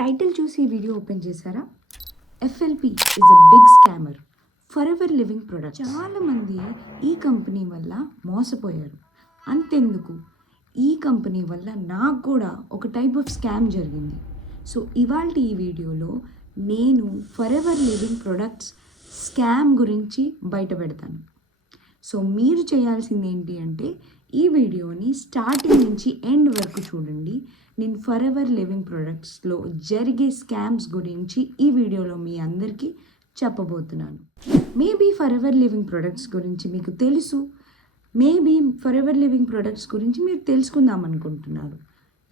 Title చూసి ఈ video open చేశారా? FLP is a big scammer, forever living product. చాలామంది ఈ కంపెనీ వల్ల మోసపోయారు. అంతెందుకు, ఈ కంపెనీ వల్ల నాకు కూడా ఒక టైప్ ఆఫ్ స్కామ్ జరిగింది. సో ఇవాళ ఈ వీడియోలో నేను for ever living products scam గురించి బయట పెడతాను. సో మీరు చేయాల్సింది ఏంటి అంటే ఈ వీడియోని స్టార్టింగ్ నుంచి ఎండ్ వరకు చూడండి. నేను ఫర్ ఎవర్ లివింగ్ ప్రొడక్ట్స్లో జరిగే స్కామ్స్ గురించి ఈ వీడియోలో మీ అందరికీ చెప్పబోతున్నాను. Maybe for ever living products గురించి మీకు తెలుసు, maybe for ever living products గురించి మీరు తెలుసుకుందాం అనుకుంటున్నారు,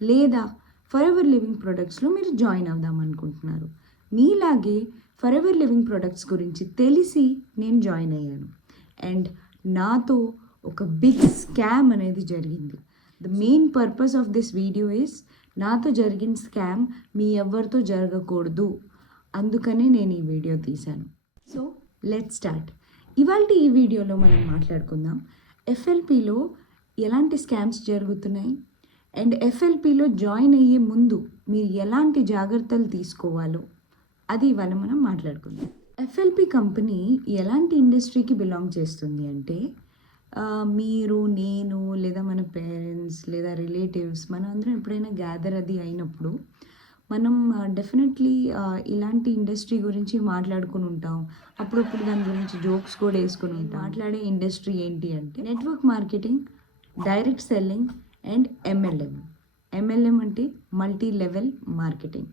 లేదా ఫర్ ఎవర్ లివింగ్ ప్రొడక్ట్స్లో మీరు జాయిన్ అవుదాం అనుకుంటున్నారు. మీలాగే ఫర్ ఎవర్ లివింగ్ ప్రొడక్ట్స్ గురించి తెలిసి నేను జాయిన్ అయ్యాను అండ్ నాతో ఒక బిగ్ స్కామ్ అనేది జరిగింది. The main purpose of this video is నాతో జరిగిన స్కామ్ మీ ఎవరితో జరగకూడదు, అందుకనే నేను ఈ వీడియో తీశాను. So let's start. ఇవాళ ఈ వీడియోలో మనం మాట్లాడుకుందాం ఎఫ్ఎల్పిలో ఎలాంటి స్కామ్స్ జరుగుతున్నాయి అండ్ ఎఫ్ఎల్పిలో జాయిన్ అయ్యే ముందు మీరు ఎలాంటి జాగ్రత్తలు తీసుకోవాలో అది ఇవాళ మనం మాట్లాడుకుందాం. ఎఫ్ఎల్పి కంపెనీ ఎలాంటి ఇండస్ట్రీకి బిలాంగ్ చేస్తుంది అంటే మీరు, నేను, లేదా మన పేరెంట్స్ లేదా రిలేటివ్స్ మనం అందరం ఎప్పుడైనా గ్యాదర్ అది అయినప్పుడు మనం డెఫినెట్లీ ఇలాంటి ఇండస్ట్రీ గురించి మాట్లాడుకుని ఉంటాం. అప్పుడప్పుడు దాని గురించి జోక్స్ కూడా వేసుకుని ఉంటాం. మాట్లాడే ఇండస్ట్రీ ఏంటి అంటే network marketing, direct selling and MLM. MLM అంటే మల్టీ లెవెల్ మార్కెటింగ్.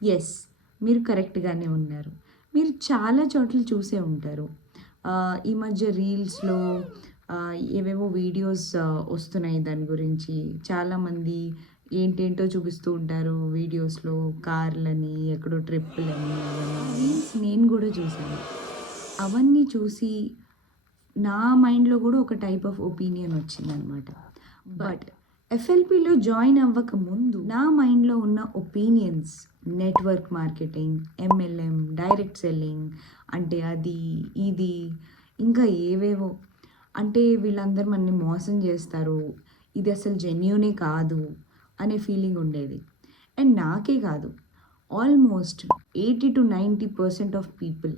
ఎస్, మీరు కరెక్ట్గానే ఉన్నారు. మీరు చాలా చోట్ల చూసే ఉంటారు. ఈ మధ్య రీల్స్లో ఏవేవో వీడియోస్ వస్తున్నాయి దాని గురించి. చాలామంది ఏంటేంటో చూపిస్తూ ఉంటారు వీడియోస్లో, కార్లని, ఎక్కడో ట్రిప్పులని. రీల్స్ నేను కూడా చూశాను. అవన్నీ చూసి నా మైండ్లో కూడా ఒక టైప్ ఆఫ్ ఒపీనియన్ వచ్చిందనమాట. బట్ ఎఫ్ఎల్పిలో జాయిన్ అవ్వక ముందు నా మైండ్లో ఉన్న opinions network marketing, MLM, direct selling అంటే అది ఇది ఇంకా ఏవేవో, అంటే వీళ్ళందరూ మనని మోసం చేస్తారు, ఇది అసలు జెన్యూనే కాదు అనే ఫీలింగ్ ఉండేది. అండ్ నాకే కాదు, ఆల్మోస్ట్ 80-90% ఆఫ్ పీపుల్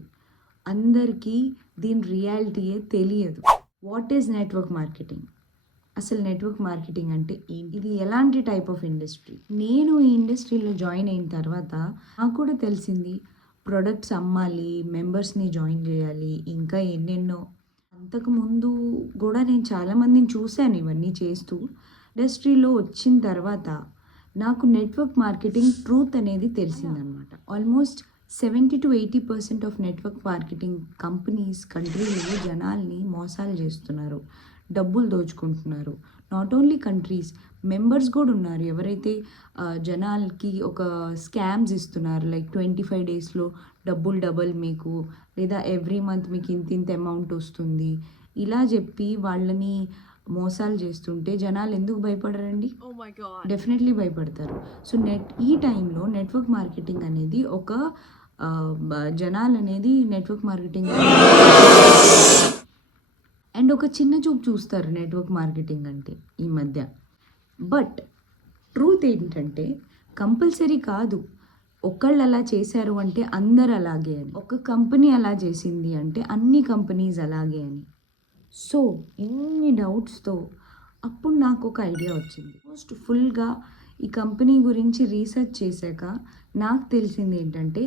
అందరికీ దీని రియాలిటీయే తెలియదు. What is network marketing? అసలు నెట్వర్క్ మార్కెటింగ్ అంటే ఏంటి? ఇది ఎలాంటి టైప్ ఆఫ్ ఇండస్ట్రీ? నేను ఈ ఇండస్ట్రీలో జాయిన్ అయిన తర్వాత నాకు కూడా తెలిసింది ప్రొడక్ట్స్ అమ్మాలి, మెంబర్స్ని జాయిన్ చేయాలి, ఇంకా ఎన్నెన్నో. అంతకుముందు కూడా నేను చాలామందిని చూశాను ఇవన్నీ చేస్తూ. ఇండస్ట్రీలో వచ్చిన తర్వాత నాకు నెట్వర్క్ మార్కెటింగ్ ట్రూత్ అనేది తెలిసిందనమాట. Almost 70-80% of network marketing companies కంట్రీలో జనాల్ని మోసాలు చేస్తున్నారు, డబ్బులు దోచుకుంటున్నారు. నాట్ ఓన్లీ కంట్రీస్, మెంబర్స్ కూడా ఉన్నారు ఎవరైతే జనాలకి ఒక స్కామ్స్ ఇస్తున్నారు. లైక్ 25 డేస్లో డబ్బులు డబల్ మీకు, లేదా ఎవ్రీ మంత్ మీకు ఇంత అమౌంట్ వస్తుంది, ఇలా చెప్పి వాళ్ళని మోసాలు చేస్తుంటే జనాలు ఎందుకు భయపడరండి? డెఫినెట్లీ భయపడతారు. సో ఈ టైంలో నెట్వర్క్ మార్కెటింగ్ అనేది ఒక జనాలు అనేది నెట్వర్క్ మార్కెటింగ్ అండ్ ఒక చిన్న చూపు చూస్తారు నెట్వర్క్ మార్కెటింగ్ అంటే ఈ మధ్య. బట్ ట్రూత్ ఏంటంటే కంపల్సరీ కాదు ఒకళ్ళు అలా చేశారు అంటే అందరు అలాగే అని, ఒక కంపెనీ అలా చేసింది అంటే అన్ని కంపెనీస్ అలాగే అని. సో ఇన్ని డౌట్స్తో అప్పుడు నాకు ఒక ఐడియా వచ్చింది. మోస్ట్ ఫుల్గా ఈ కంపెనీ గురించి రీసెర్చ్ చేశాక నాకు తెలిసింది ఏంటంటే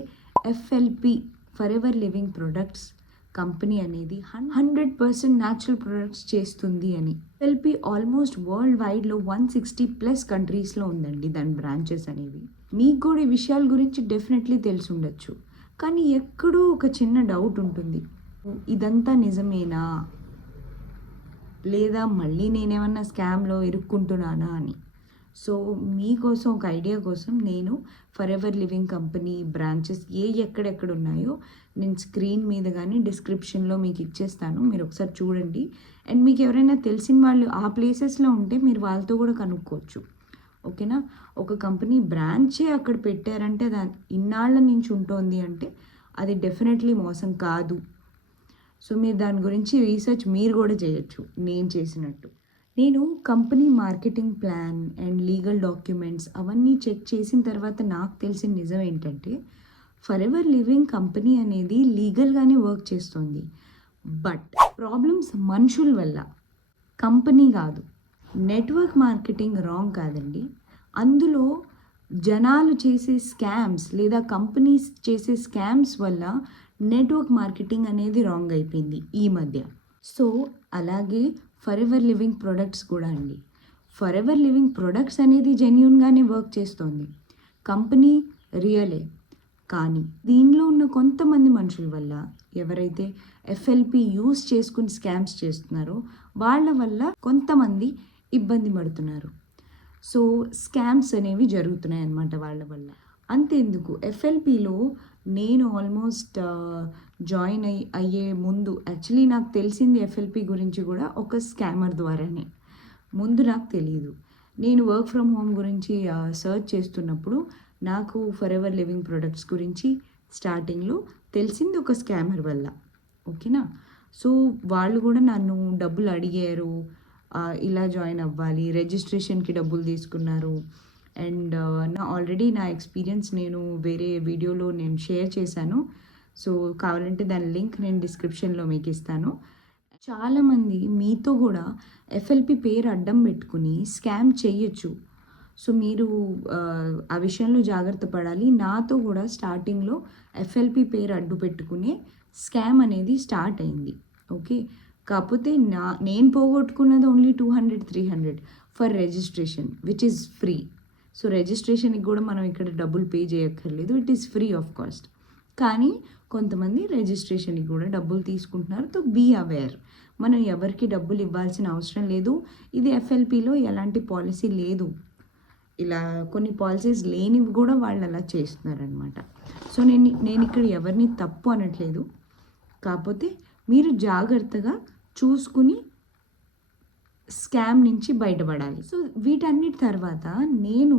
FLP for ever living products company అనేది 100% న్యాచురల్ ప్రొడక్ట్స్ చేస్తుంది అని. ఎఫ్ఎల్పి ఆల్మోస్ట్ వరల్డ్ వైడ్లో 160+ కంట్రీస్లో ఉందండి దాని బ్రాంచెస్ అనేవి. మీకు కూడా ఈ విషయాల గురించి డెఫినెట్లీ తెలిసి ఉండొచ్చు, కానీ ఎక్కడో ఒక చిన్న డౌట్ ఉంటుంది, ఇదంతా నిజమేనా, లేదా మళ్ళీ నేనేమన్నా స్కామ్లో ఇరుక్కుంటున్నానా అని. సో మీకోసం ఒక ఐడియా కోసం నేను for ever living company branches ఎక్కడెక్కడ ఉన్నాయో నేను స్క్రీన్ మీద కానీ డిస్క్రిప్షన్లో మీకు ఇచ్చేస్తాను, మీరు ఒకసారి చూడండి. అండ్ మీకు ఎవరైనా తెలిసిన వాళ్ళు ఆ ప్లేసెస్లో ఉంటే మీరు వాళ్ళతో కూడా కనుక్కోవచ్చు, ఓకేనా? ఒక కంపెనీ బ్రాంచే అక్కడ పెట్టారంటే ఇన్నాళ్ళ నుంచి ఉంటుంది అంటే అది డెఫినెట్లీ మోసం కాదు. సో మీరు దాని గురించి రీసెర్చ్ మీరు కూడా చేయొచ్చు నేను చేసినట్టు. నేను company marketing plan and legal documents అవన్నీ చెక్ చేసిన తర్వాత నాకు తెలిసిన నిజం ఏంటంటే ఫరెవర్ లివింగ్ కంపెనీ అనేది లీగల్గానే వర్క్ చేస్తుంది. బట్ ప్రాబ్లమ్స్ మనుషుల వల్ల, కంపెనీ కాదు. నెట్వర్క్ మార్కెటింగ్ రాంగ్ కాదండి. అందులో జనాలు చేసే స్కామ్స్ లేదా కంపెనీస్ చేసే స్కామ్స్ వల్ల నెట్వర్క్ మార్కెటింగ్ అనేది రాంగ్ అయిపోయింది ఈ మధ్య. సో అలాగే ఫరెవర్ లివింగ్ ప్రొడక్ట్స్ కూడా అండి. ఫరెవర్ లివింగ్ ప్రొడక్ట్స్ అనేది జెన్యూన్గానే వర్క్ చేస్తోంది. కంపెనీ రియలే. కానీ దీనిలో ఉన్న కొంతమంది మనుషుల వల్ల, ఎవరైతే ఎఫ్ఎల్పి యూస్ చేసుకుని స్కామ్స్ చేస్తున్నారో వాళ్ళ వల్ల కొంతమంది ఇబ్బంది పడుతున్నారు. సో స్కామ్స్ అనేవి జరుగుతున్నాయి అన్నమాట వాళ్ళ వల్ల. అంతేందుకు, ఎఫ్ఎల్పిలో నేను ఆల్మోస్ట్ జాయిన్ అయ్యే ముందు యాక్చువల్లీ నాకు తెలిసింది ఎఫ్ఎల్పి గురించి కూడా ఒక స్కామర్ ద్వారానే. ముందు నాకు తెలియదు. నేను వర్క్ ఫ్రమ్ హోమ్ గురించి సర్చ్ చేస్తున్నప్పుడు నాకు ఫరెవర్ లివింగ్ ప్రొడక్ట్స్ గురించి స్టార్టింగ్లో తెలిసింది ఒక స్కామర్ వల్ల. ఓకేనా. సో వాళ్ళు కూడా నన్ను డబ్బులు అడిగారు, ఇలా జాయిన్ అవ్వాలి, రిజిస్ట్రేషన్కి డబ్బులు తీసుకున్నారు. అండ్ ఆల్రెడీ నా ఎక్స్పీరియన్స్ నేను వేరే వీడియోలో నేను షేర్ చేశాను. సో కావాలంటే దాని లింక్ నేను డిస్క్రిప్షన్లో మీకు ఇస్తాను. చాలామంది మీతో కూడా ఎఫ్ఎల్పి పేరు అడ్డం పెట్టుకుని స్కామ్ చేయొచ్చు. సో మీరు ఆ విషయంలో జాగ్రత్త పడాలి. నాతో కూడా స్టార్టింగ్లో ఎఫ్ఎల్పి పేరు అడ్డు పెట్టుకునే స్కామ్ అనేది స్టార్ట్ అయింది. ఓకే. కాకపోతే నేను పోగొట్టుకున్నది only 200-300 for registration, which is free. So రిజిస్ట్రేషన్కి కూడా మనం ఇక్కడ డబ్బులు పే చేయక్కర్లేదు, it is free of cost. కానీ కొంతమంది రిజిస్ట్రేషన్కి కూడా డబ్బులు తీసుకుంటున్నారు. తో బీ అవేర్. మనం ఎవరికి డబ్బులు ఇవ్వాల్సిన అవసరం లేదు. ఇది ఎఫ్ఎల్పిలో ఎలాంటి పాలసీ లేదు. ఇలా కొన్ని పాలసీస్ లేనివి కూడా వాళ్ళు అలా చేస్తున్నారనమాట. సో నేను ఇక్కడ ఎవరిని తప్పు అనట్లేదు. కాకపోతే మీరు జాగ్రత్తగా చూసుకుని స్కామ్ నుంచి బయటపడాలి. సో వీటన్నిటి తర్వాత నేను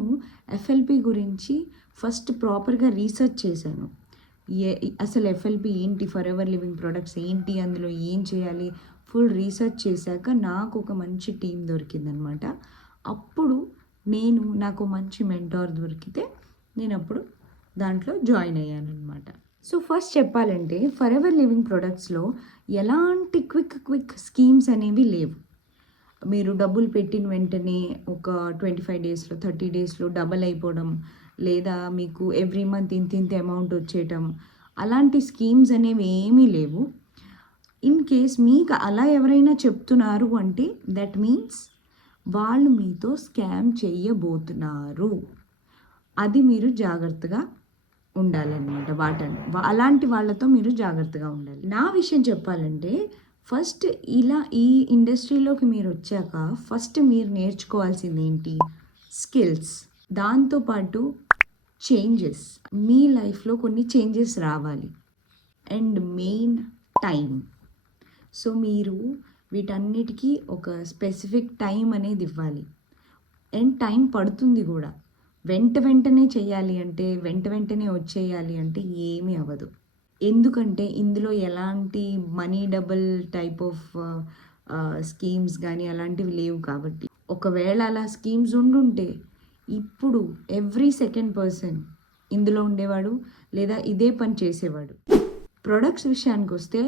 ఎఫ్ఎల్పి గురించి ఫస్ట్ ప్రాపర్గా రీసెర్చ్ చేశాను. అసలు ఎఫ్ఎల్పి ఏంటి, ఫరెవర్ లివింగ్ ప్రొడక్ట్స్ ఏంటి, అందులో ఏం చేయాలి, ఫుల్ రీసెర్చ్ చేశాక నాకు ఒక మంచి టీం దొరికిందనమాట. అప్పుడు నాకు మంచి మెంటార్ దొరికితే నేను అప్పుడు దాంట్లో జాయిన్ అయ్యాను అనమాట. సో ఫస్ట్ చెప్పాలంటే ఫరెవర్ లివింగ్ ప్రొడక్ట్స్లో ఎలాంటి క్విక్ స్కీమ్స్ అనేవి లేవు. మీరు డబ్బులు పెట్టిన వెంటనే ఒక 25 డేస్లో 30 డేస్లో డబల్ అయిపోవడం, లేదా మీకు ఎవ్రీ మంత్ ఇంత అమౌంట్ వచ్చేయటం, అలాంటి స్కీమ్స్ అనేవి ఏమీ లేవు. ఇన్ కేస్ మీకు అలా ఎవరైనా చెప్తున్నారు అంటే దట్ మీన్స్ వాళ్ళు మీతో స్కామ్ చేయబోతున్నారు. అది మీరు జాగ్రత్తగా ఉండాలన్నమాట. అలాంటి వాళ్ళతో మీరు జాగ్రత్తగా ఉండాలి. నా విషయం చెప్పాలంటే ఫస్ట్ ఈ ఇండస్ట్రీలోకి మీరు వచ్చాక ఫస్ట్ మీరు నేర్చుకోవాల్సింది ఏంటి, స్కిల్స్. దాంతోపాటు చేంజెస్, మీ లైఫ్లో కొన్ని చేంజెస్ రావాలి. And main time. సో మీరు వీటన్నిటికీ ఒక స్పెసిఫిక్ టైం అనేది ఇవ్వాలి. అండ్ టైం పడుతుంది కూడా. వెంటనే చేయాలి అంటే, వెంటనే వచ్చేయాలి అంటే ఏమీ అవ్వదు. ఎందుకంటే ఇందులో ఎలాంటి money double type of schemes కానీ అలాంటివి లేవు కాబట్టి. ఒకవేళ అలా స్కీమ్స్ ఉండుంటే ఇప్పుడు ఎవ్రీ సెకండ్ పర్సన్ ఇందులో ఉండేవాడు లేదా ఇదే పని చేసేవాడు. ప్రొడక్ట్స్ విషయానికి వస్తే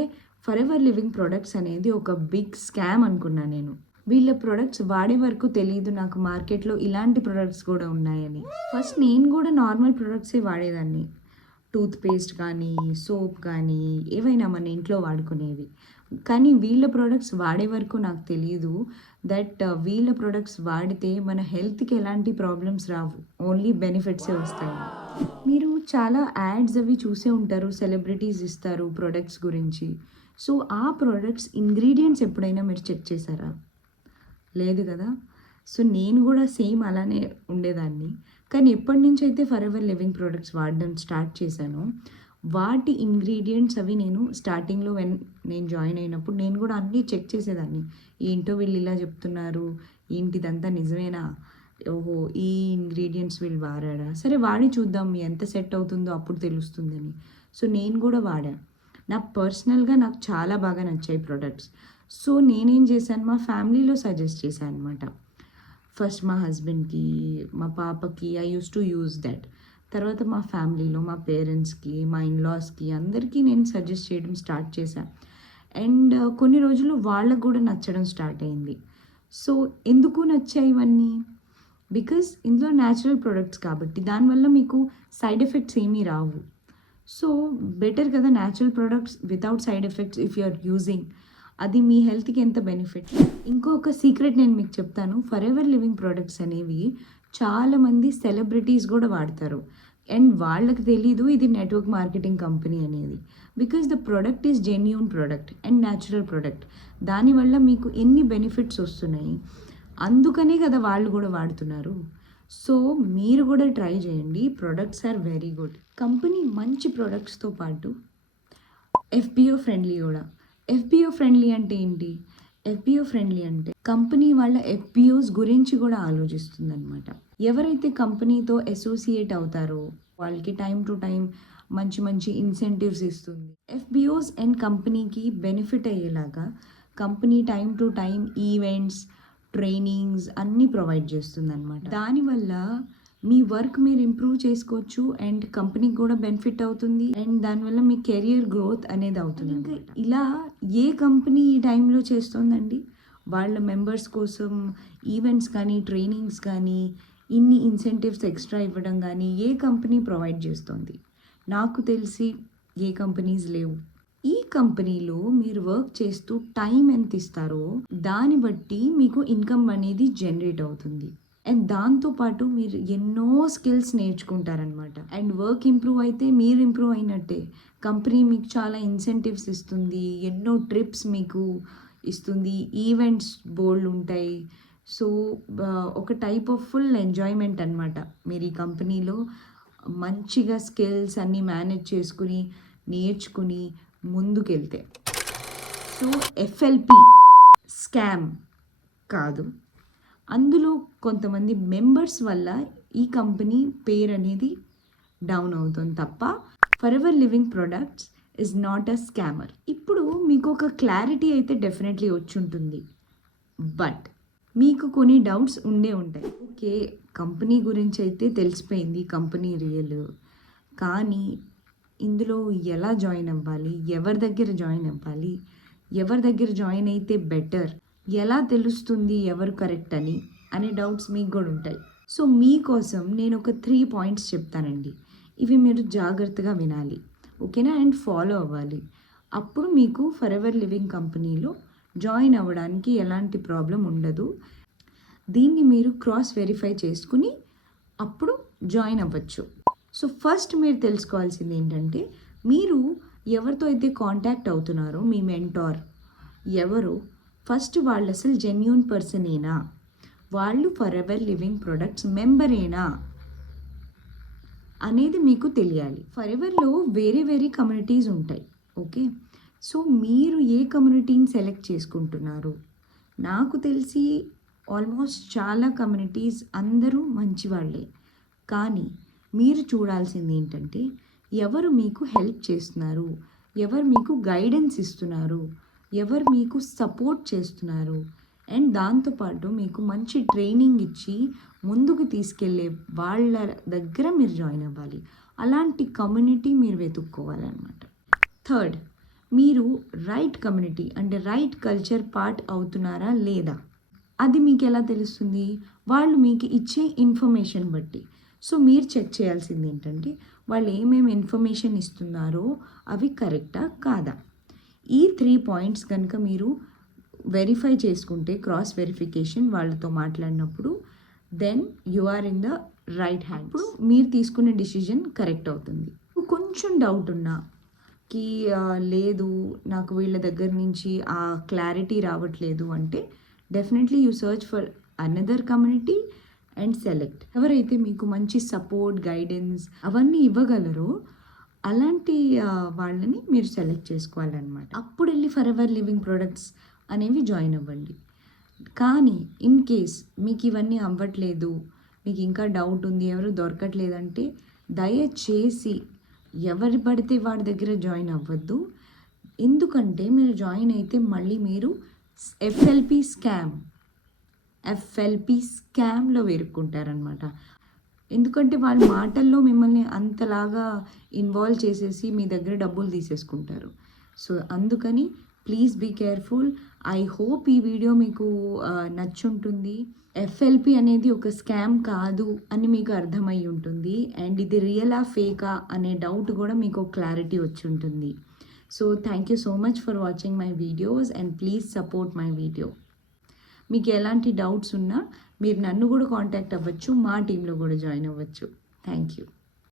ఫరెవర్ లివింగ్ ప్రొడక్ట్స్ అనేది ఒక బిగ్ స్కామ్ అనుకున్నాను నేను. వీళ్ళ ప్రొడక్ట్స్ వాడే వరకు తెలియదు నాకు మార్కెట్లో ఇలాంటి ప్రొడక్ట్స్ కూడా ఉన్నాయని. ఫస్ట్ నేను కూడా నార్మల్ ప్రొడక్ట్సే వాడేదాన్ని. టూత్పేస్ట్ కానీ, సోప్ కానీ, ఏవైనా మన ఇంట్లో వాడుకునేవి. కానీ వీళ్ళ ప్రొడక్ట్స్ వాడే వరకు నాకు తెలియదు దట్ వీళ్ళ ప్రొడక్ట్స్ వాడితే మన హెల్త్కి ఎలాంటి ప్రాబ్లమ్స్ రావు, ఓన్లీ బెనిఫిట్సే వస్తాయి. మీరు చాలా యాడ్స్ అవి చూసే ఉంటారు, సెలబ్రిటీస్ ఇస్తారు ప్రొడక్ట్స్ గురించి. సో ఆ ప్రొడక్ట్స్ ఇంగ్రీడియంట్స్ ఎప్పుడైనా మీరు చెక్ చేశారా? లేదు కదా. సో నేను కూడా సేమ్ అలానే ఉండేదాన్ని. కానీ ఎప్పటి నుంచి అయితే ఫరెవర్ లివింగ్ ప్రొడక్ట్స్ వాడడం స్టార్ట్ చేశానో వాటి ఇంగ్రీడియంట్స్ అవి నేను స్టార్టింగ్లో నేను జాయిన్ అయినప్పుడు నేను కూడా అన్నీ చెక్ చేసేదాన్ని. ఏంటో వీళ్ళు ఇలా చెప్తున్నారు, ఏంటిదంతా నిజమేనా, ఓహో ఈ ఇంగ్రీడియంట్స్ వీళ్ళు వాడా, సరే వాడి చూద్దాం ఎంత సెట్ అవుతుందో అప్పుడు తెలుస్తుందని. సో నేను కూడా వాడాను. నాకు పర్సనల్గా నాకు చాలా బాగా నచ్చాయి ప్రొడక్ట్స్. సో నేనేం చేశాను, మా ఫ్యామిలీలో సజెస్ట్ చేశాను అనమాట. ఫస్ట్ మా హస్బెండ్కి, మా పాపకి I use to use that. తర్వాత మా ఫ్యామిలీలో మా పేరెంట్స్కి, మా ఇన్లాస్కి అందరికీ నేను సజెస్ట్ చేయడం స్టార్ట్ చేశాను. అండ్ కొన్ని రోజులు వాళ్ళకు కూడా నచ్చడం స్టార్ట్ అయింది. సో ఎందుకు నచ్చాయి ఇవన్నీ? బికాస్ ఇందులో న్యాచురల్ ప్రొడక్ట్స్ కాబట్టి దానివల్ల మీకు సైడ్ ఎఫెక్ట్స్ ఏమీ రావు. సో బెటర్ కదా natural products without side effects if you are using. అది మీ హెల్త్కి ఎంత బెనిఫిట్. ఇంకొక సీక్రెట్ నేను మీకు చెప్తాను. ఫర్ ఎవర్ లివింగ్ ప్రొడక్ట్స్ అనేవి చాలామంది సెలబ్రిటీస్ కూడా వాడతారు. అండ్ వాళ్ళకి తెలీదు ఇది నెట్వర్క్ మార్కెటింగ్ కంపెనీ అనేది. Because the product is genuine product and natural product. దానివల్ల మీకు ఎన్ని బెనిఫిట్స్ వస్తున్నాయి, అందుకనే కదా వాళ్ళు కూడా వాడుతున్నారు. సో మీరు కూడా ట్రై చేయండి. Products are very good. Company మంచి ప్రొడక్ట్స్తో పాటు ఎఫ్పిఓ ఫ్రెండ్లీ కూడా. ఎఫ్పిఓ ఫ్రెండ్లీ అంటే ఏంటి? ఎఫ్పిఓ ఫ్రెండ్లీ అంటే కంపెనీ వాళ్ళ ఎఫ్పిఓస్ గురించి కూడా ఆలోచిస్తుంది అనమాట. ఎవరైతే కంపెనీతో అసోసియేట్ అవుతారో వాళ్ళకి టైం టు టైం మంచి మంచి ఇన్సెంటివ్స్ ఇస్తుంది. ఎఫ్బిఓస్ అండ్ కంపెనీకి బెనిఫిట్ అయ్యేలాగా company time to time events, trainings అన్నీ ప్రొవైడ్ చేస్తుంది అనమాట. దానివల్ల మీ వర్క్ మీరు ఇంప్రూవ్ చేసుకోవచ్చు అండ్ కంపెనీకి కూడా బెనిఫిట్ అవుతుంది అండ్ దానివల్ల మీ కెరియర్ గ్రోత్ అనేది అవుతుంది. ఇంకా ఇలా ఏ కంపెనీ ఈ టైంలో చేస్తుందండి? వాళ్ళ మెంబర్స్ కోసం ఈవెంట్స్ కానీ ట్రైనింగ్స్ కానీ ఇన్ని ఇన్సెంటివ్స్ ఎక్స్ట్రా ఇవ్వడం కానీ ఏ కంపెనీ ప్రొవైడ్ చేస్తుంది? నాకు తెలిసి ఏ కంపెనీస్ లేవు. ఈ కంపెనీలో మీరు వర్క్ చేస్తూ టైం ఎంత ఇస్తారో దాన్ని బట్టి మీకు ఇన్కమ్ అనేది జనరేట్ అవుతుంది. అండ్ దాంతోపాటు మీరు ఎన్నో స్కిల్స్ నేర్చుకుంటారనమాట. అండ్ వర్క్ ఇంప్రూవ్ అయితే మీరు ఇంప్రూవ్ అయినట్టే. కంపెనీ మీకు చాలా ఇన్సెంటివ్స్ ఇస్తుంది, ఎన్నో ట్రిప్స్ మీకు ఇస్తుంది, ఈవెంట్స్ బోల్డ్ ఉంటాయి. సో ఒక టైప్ ఆఫ్ ఫుల్ ఎంజాయ్మెంట్ అనమాట. మీరు ఈ కంపెనీలో మంచిగా స్కిల్స్ అన్నీ మేనేజ్ చేసుకుని నేర్చుకుని ముందుకెళ్తే. సో ఎఫ్ఎల్పి స్కామ్ కాదు. అందులో కొంతమంది మెంబర్స్ వల్ల ఈ కంపెనీ పేరు అనేది డౌన్ అవుతుంది తప్ప for ever living products is not a scammer. ఇప్పుడు మీకు ఒక క్లారిటీ అయితే డెఫినెట్లీ వచ్చి ఉంటుంది. బట్ మీకు కొన్ని డౌట్స్ ఉండే ఉంటాయి. ఓకే, కంపెనీ గురించి అయితే తెలిసిపోయింది, కంపెనీ రియల్. కానీ ఇందులో ఎలా జాయిన్ అవ్వాలి, ఎవరి దగ్గర జాయిన్ అవ్వాలి, ఎవరి దగ్గర జాయిన్ అయితే బెటర్, ఎలా తెలుస్తుంది ఎవరు కరెక్ట్ అని అనే డౌట్స్ మీకు కూడా ఉంటాయి. సో మీకోసం నేను ఒక 3 పాయింట్స్ చెప్తానండి. ఇవి మీరు జాగ్రత్తగా వినాలి, ఓకేనా? అండ్ ఫాలో అవ్వాలి. అప్పుడు మీకు ఫర్ ఎవర్ లివింగ్ కంపెనీలో జాయిన్ అవ్వడానికి ఎలాంటి ప్రాబ్లం ఉండదు. దీన్ని మీరు క్రాస్ వెరిఫై చేసుకుని అప్పుడు జాయిన్ అవ్వచ్చు. సో ఫస్ట్ మీరు తెలుసుకోవాల్సింది ఏంటంటే, మీరు ఎవరితో అయితే కాంటాక్ట్ అవుతున్నారో మీ మెంటార్ ఎవరు, ఫస్ట్ వాళ్ళు అసలు జెన్యూన్ పర్సనేనా, వాళ్ళు ఫర్ ఎవర్ లివింగ్ ప్రొడక్ట్స్ మెంబరేనా అనేది మీకు తెలియాలి. ఫర్ ఎవర్లో వేరే వేరే కమ్యూనిటీస్ ఉంటాయి, ఓకే? సో మీరు ఏ కమ్యూనిటీని సెలెక్ట్ చేసుకుంటున్నారు? నాకు తెలిసి ఆల్మోస్ట్ చాలా కమ్యూనిటీస్ అందరూ మంచివాళ్ళే. కానీ మీరు చూడాల్సింది ఏంటంటే, ఎవరు మీకు హెల్ప్ చేస్తున్నారు, ఎవరు మీకు గైడెన్స్ ఇస్తున్నారు, ఎవరు మీకు సపోర్ట్ చేస్తున్నారు, అండ్ దాంతోపాటు మీకు మంచి ట్రైనింగ్ ఇచ్చి ముందుకు తీసుకెళ్ళే వాళ్ళ దగ్గర మీరు జాయిన్ అవ్వాలి. అలాంటి కమ్యూనిటీ మీరు వెతుక్కోవాలన్నమాట. థర్డ్, మీరు రైట్ కమ్యూనిటీ అంటే రైట్ కల్చర్ పార్ట్ అవుతున్నారా లేదా అది మీకు ఎలా తెలుస్తుంది? వాళ్ళు మీకు ఇచ్చే ఇన్ఫర్మేషన్ బట్టి. సో మీరు చెక్ చేయాల్సింది ఏంటంటే, వాళ్ళు ఏమేమి ఇన్ఫర్మేషన్ ఇస్తున్నారో అవి కరెక్టా కాదా. ఈ 3 పాయింట్స్ కనుక మీరు వెరిఫై చేసుకుంటే, క్రాస్ వెరిఫికేషన్ వాళ్ళతో మాట్లాడినప్పుడు, then you are in the right hand. ఇప్పుడు మీరు తీసుకునే డిసిజన్ కరెక్ట్ అవుతుంది. కొంచెం డౌట్ ఉన్నా కి లేదు నాకు వీళ్ళ దగ్గర నుంచి ఆ క్లారిటీ రావట్లేదు అంటే, definitely you search for another community and select. ఎవరైతే మీకు మంచి సపోర్ట్, గైడెన్స్ అవన్నీ ఇవ్వగలరో అలాంటి వాళ్ళని మీరు సెలెక్ట్ చేసుకోవాలన్నమాట. అప్పుడు వెళ్ళి ఫర్ ఎవర్ లివింగ్ ప్రొడక్ట్స్ అనేవి జాయిన్ అవ్వండి. కానీ ఇన్ కేస్ మీకు ఇవన్నీ అవ్వట్లేదు, మీకు ఇంకా డౌట్ ఉంది, ఎవరు దొరకట్లేదంటే దయచేసి ఎవరు పడితే వాడి దగ్గర జాయిన్ అవ్వద్దు. ఎందుకంటే మీరు జాయిన్ అయితే మళ్ళీ మీరు ఎఫ్ఎల్పి స్కామ్లో వేరుక్కుంటారనమాట. ఎందుకంటే వాళ్ళ మాటల్లో మిమ్మల్ని అంతలాగా ఇన్వాల్వ్ చేసేసి మీ దగ్గర డబ్బులు తీసేసుకుంటారు. సో అందుకని please be careful. I hope ఈ వీడియో మీకు నచ్చుంటుంది. ఎఫ్ఎల్పి అనేది ఒక స్కామ్ కాదు అని మీకు అర్థమై ఉంటుంది. అండ్ ఇది రియలా ఫేకా అనే డౌట్ కూడా మీకు క్లారిటీ వచ్చి ఉంటుంది. So thank you so much for watching my videos and please support my video. మీకు ఎలాంటి డౌట్స్ ఉన్నా మీరు నన్ను కూడా కాంటాక్ట్ అవ్వచ్చు, మా టీంలో కూడా జాయిన్ అవ్వచ్చు. Thank you.